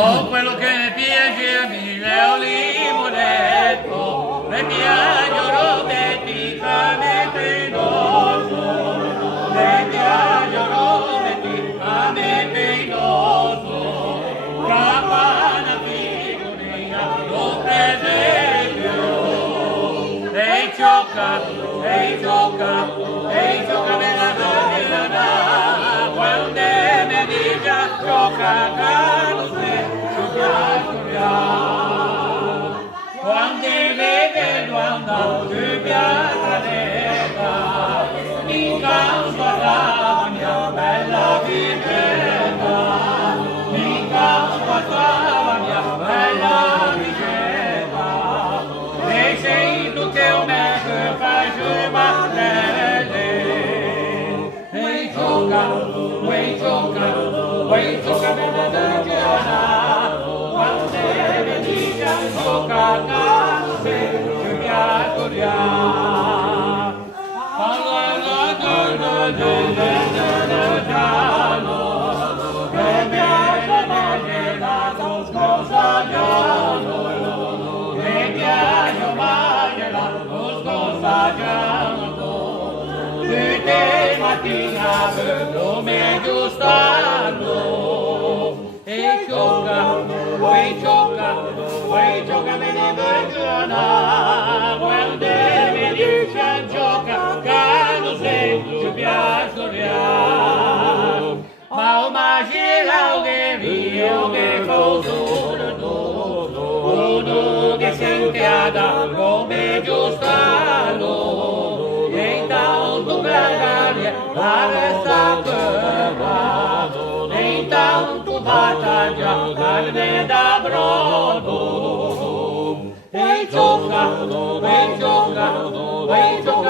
Oh, quello che ne piace a me, le olimonetto, le piacciono meticamente dosso, le piacciono meticamente dosso, campana figuria, lo presente, e gioca, me la donna, quando me dice gioca, quando vede quando tu piacerà, mi canta la mia bella vita, mi canta la mia bella vita, e sei tu che un me che fai giovane, e gioca, me la donna, mattina come giustano e gioca me ne vergogna quando mi dice gioca quando sei più piaceria ma immagina che io che futuro uno che sente ad come giustano e intanto magari la resta e intanto battaglia carne da brodo e gioca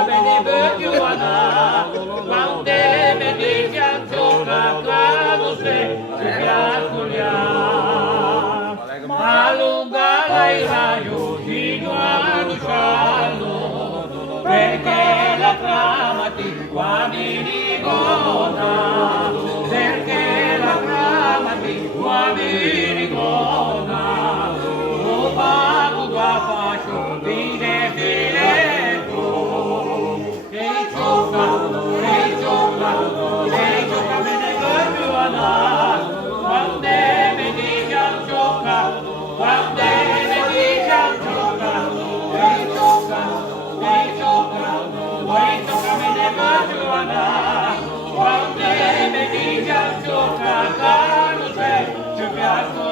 me ne vergogna quando mi dice gioca quando sei ci piaceria ma lunga lei raio fino a Luciano perché la trama ti qua mi ricorda perché la trama ti qua mi ricorda lo pago qua faccio fine filetto e gioca me ne vergogna quando mi dice gioca quando mi dice gioca e gioca me ne vergogna quando mi dice gioca non sei ci piace